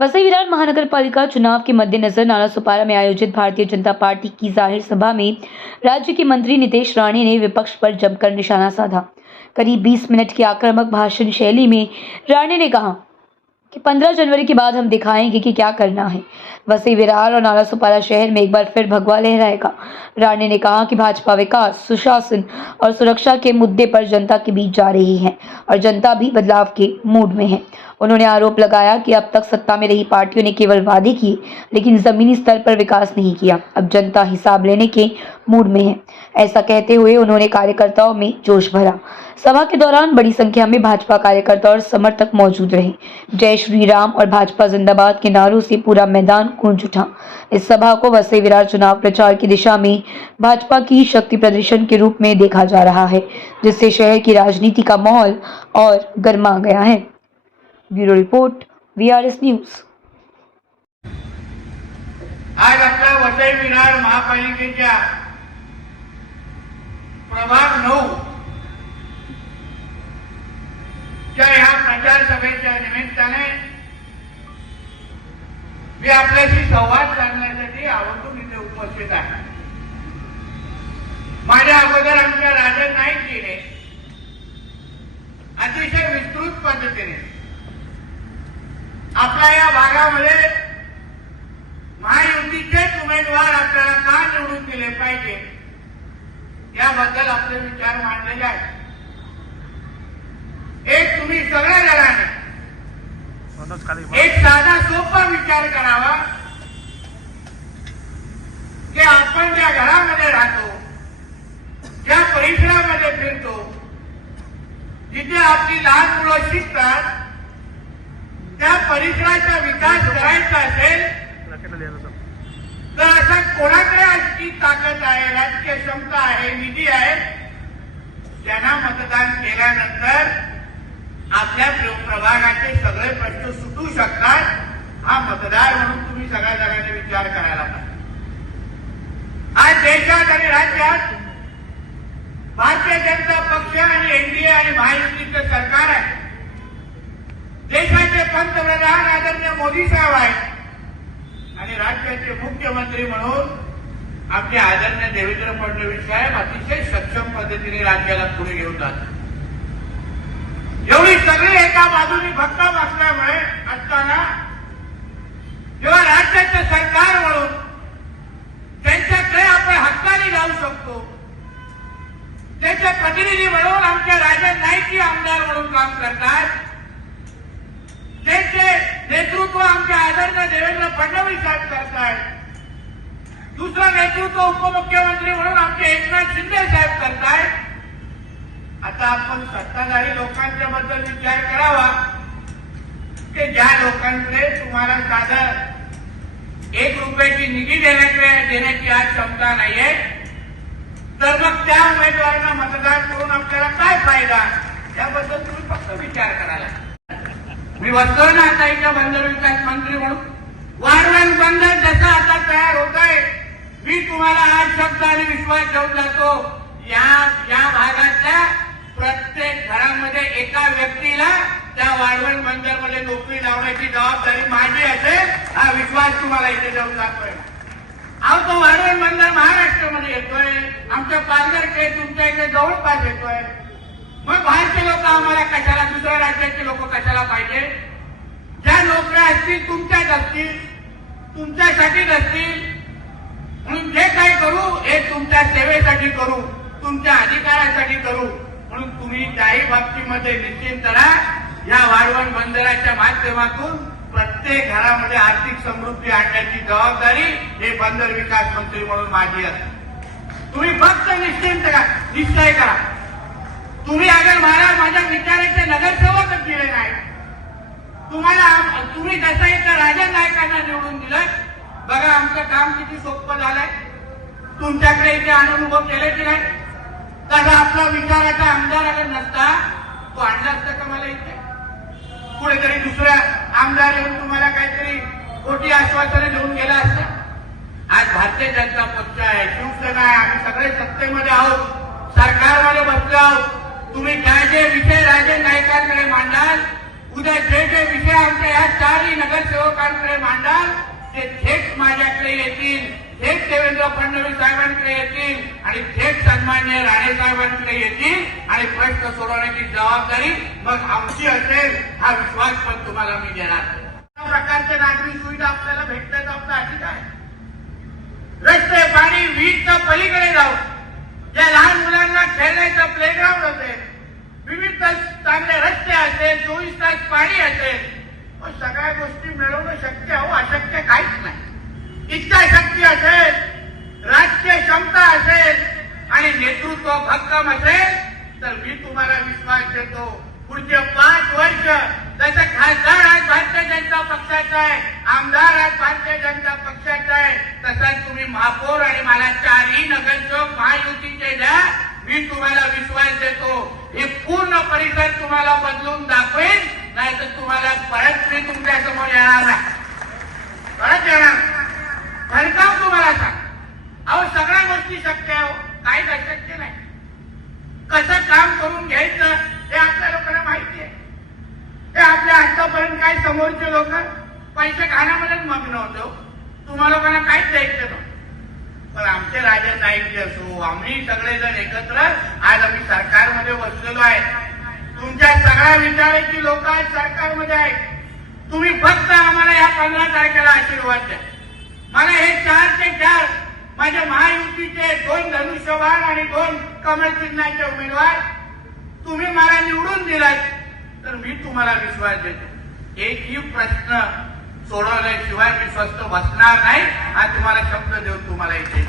वसई विरार महानगर पालिका चुनाव के मद्देनजर नालासोपारा में आयोजित भारतीय जनता पार्टी की जाहिर सभा में राज्य के मंत्री नितेश राणे ने विपक्ष पर जमकर निशाना साधा। करीब 20 मिनट की आक्रामक भाषण शैली में राणे ने कहा कि 15 जनवरी के बाद हम दिखाएंगे कि क्या करना है। वसई विरार और नालासोपारा शहर में एक बार फिर भगवा लहराएगा। राणे ने कहा कि भाजपा विकास, सुशासन और सुरक्षा के मुद्दे पर जनता के बीच जा रही है और जनता भी बदलाव के मूड में है। उन्होंने आरोप लगाया कि अब तक सत्ता में रही पार्टियों ने केवल वादे किए लेकिन जमीनी स्तर पर विकास नहीं किया। अब जनता हिसाब लेने के मूड में है। ऐसा कहते हुए उन्होंने कार्यकर्ताओं में जोश भरा। सभा के दौरान बड़ी संख्या में भाजपा कार्यकर्ता और समर्थक मौजूद रहे। जय श्री राम और भाजपा जिंदाबाद के नारों से पूरा मैदान गूंज उठा। इस सभा को वसई विरार चुनाव प्रचार की दिशा में भाजपा की शक्ति प्रदर्शन के रूप में देखा जा रहा है, जिससे शहर की राजनीति का माहौल और गर्मा गया है। Bureau report, VRS news. आज आपल्या वसई विरार महापालिकेच्या प्रभाग 9 च्या ह्या प्रचार सभेच्या निमित्ताने मी आपल्याशी संवाद साधण्यासाठी आवर्जून इथे उपस्थित आहे। माझ्या अगोदर आमच्या राजन नाईकजीने अतिशय विस्तृत पद्धतीने आपल्या या भागामध्ये महायुतीचेच उमेदवार आपल्याला का निवडून दिले पाहिजे याबद्दल आपले विचार मांडलेले आहेत। एक तुम्ही सगळ्या जणांनी एक साधा सोपा विचार करावा की आपण ज्या घरामध्ये राहतो, ज्या परिसरामध्ये फिरतो, जिथे आपली लहान मुलं शिकतात, त्या परिसराचा विकास करायचा असेल तर असा कोणाकडे अशी ताकद आहे, राजकीय क्षमता आहे, निधी आहे, ज्यांना मतदान केल्यानंतर आपल्या प्रभागाचे सगळे प्रश्न सुटू शकतात। हा मतदार म्हणून तुम्ही सगळ्या जणांनी विचार करायला पाहिजे। आज देशात आणि राज्यात भारतीय जनता पक्ष आणि एनडीए आणि महायुतीचं सरकार आहे। देशाचे पंतप्रधान आदरणीय मोदी साहेब आहेत आणि राज्याचे मुख्यमंत्री म्हणून आपले आदरणीय देवेंद्र फडणवीस साहेब अतिशय सक्षम पद्धतीने राज्याला पुढे घेऊन जातात। एवढी सगळी एका बाजूनी भक्कम असल्यामुळे असताना जेव्हा राज्याचं सरकार म्हणून त्यांच्याकडे आपण हक्काने जाऊ शकतो, त्यांचे प्रतिनिधी म्हणून आमच्या राजन नाईक आमदार म्हणून काम करतात, त्यांचे नेतृत्व आमचे आदरणीय देवेंद्र फडणवीस साहेब करतायत, दुसरं नेतृत्व उपमुख्यमंत्री म्हणून आमचे एकनाथ शिंदे साहेब करतायत। आता आपण सत्ताधारी लोकांच्या बद्दल विचार करावा की ज्या लोकांकडे तुम्हाला साधं 1 रुपयाची निधी देण्याची आज क्षमता नाहीये, तर मग त्या उमेदवारांना मतदान करून आपल्याला काय फायदा, याबद्दल तुम्ही फक्त विचार करायला। मी बसतोय ना आता इथं बंदर विकास मंत्री म्हणून, वाढवण बंदर जसं आता तयार होत आहे, मी तुम्हाला आज शब्द आणि विश्वास देऊन जातो, या भागातल्या प्रत्येक घरामध्ये एका व्यक्तीला त्या वाढवण बंदरमध्ये नोकरी लावण्याची जबाबदारी माझी असेल, हा विश्वास तुम्हाला इथे देऊन जातोय। अहो, तो वाढवण बंदर महाराष्ट्रामध्ये येतोय, आमच्या पालघरचे तुमच्या इथे जवळपास येतोय, मग बाहेरचे लोक आम्हाला कशाला, दुसऱ्या राज्याचे लोक कशाला पाहिजे? ज्या नोकऱ्या असतील तुमच्याच असतील, तुमच्यासाठीच असतील, म्हणून जे काही करू हे तुमच्या सेवेसाठी करू, तुमच्या अधिकारासाठी करू, म्हणून तुम्ही त्याही बाबतीमध्ये निश्चिंत राहा। या वाढवण बंदराच्या माध्यमातून प्रत्येक घरामध्ये आर्थिक समृद्धी आणण्याची जबाबदारी हे बंदर विकास मंत्री म्हणून माझी असते। तुम्ही फक्त निश्चय करा। तुम्ही अगर माझ्या विचाराचे नगरसेवकच दिले नाही, तुम्ही जसं इथं राजन नाईकांना निवडून दिलं, बघा आमचं काम किती सोपं झालंय। तुमच्याकडे इथे आणून उभं केले की नाही? तसा आपला विचाराचा आमदार अगर नसता, तो आणला असता का मला इथे? कुठेतरी दुसऱ्या आमदार येऊन तुम्हाला काहीतरी खोटी आश्वासने देऊन गेला असता? आज भारतीय जनता पक्ष आहे, शिवसेना आहे, आम्ही सगळे सत्तेमध्ये आहोत, सरकारमध्ये बसलो आहोत। तुम्ही काय जे विषय राजन नाईकांकडे मांडाल, उद्या जे जे विषय आमच्या या चारही नगरसेवकांकडे मांडाल ते थेट माझ्याकडे येतील, थेट देवेंद्र फडणवीस साहेबांकडे येतील आणि थेट सन्मान्य राणे साहेबांकडे येतील आणि प्रश्न सोडवण्याची जबाबदारी मग आमची असेल हा विश्वास पण तुम्हाला मी देणार. अशा प्रकारचे नागरी सुविधा आपल्याला भेटण्याचा आपला अधिकार आहे. रस्ते, पाणी, वीजच्या पलीकडे जाऊ, ज्या लहान मुलांना खेळण्याचं प्लेग्राऊंड असेल, विविध चांगले रस्ते असेल, 24 तास पाणी असेल, सगळ्या गोष्टी मिळवणं शक्य हो, अशक्य काहीच नाही. इच्छाशक्ती असेल, राजकीय क्षमता असेल आणि नेतृत्व भक्कम असेल तर मी तुम्हाला विश्वास देतो पुढचे 5 वर्ष जसं खासदार आज भारतीय जनता पक्षाचा आहे, आमदार आज भारतीय जनता पक्षाचा आहे, तसाच तुम्ही महापौर आणि मला 4ही नगरसेवक महायुतीचे द्या. मी तुम्हाला विश्वास देतो हे पूर्ण परिसर तुम्हाला बदलून दाखवेन, नाही तर तुम्हाला परत मी तुमच्या समोर येणार नाही, परत येणार भरकाव तुम्हाला सांग. अहो सगळ्या गोष्टी शक्य आहे, काहीच अशक्य नाही. कसं काम करून घ्यायचं हे आपल्या लोकांना माहिती आहे. हे आपल्या आतापर्यंत काय समोरचे लोक पैसे खाण्यामध्येच मग्न होतो, तुम्हा लोकांना काहीच द्यायचं नव्हतं. पण आमचे राजे साहेब असो, आम्ही सगळेजण एकत्र आज आम्ही सरकारमध्ये बसलेलो आहे. तुमच्या सगळ्या विचाराची लोक आज सरकारमध्ये आहेत. तुम्ही फक्त आम्हाला या 15 तारखेला आशीर्वाद द्या. मला हे 4 ते 4 माझ्या महायुतीचे 2 धनुष्यबाण आणि 2 कमळ चिन्हाचे उमेदवार तुम्ही मला निवडून दिलात तर मी तुम्हाला विश्वास देतो एकही प्रश्न सोडवल्याशिवाय मी स्वस्थ बसणार नाही हा तुम्हाला शब्द देऊन तुम्हाला इथे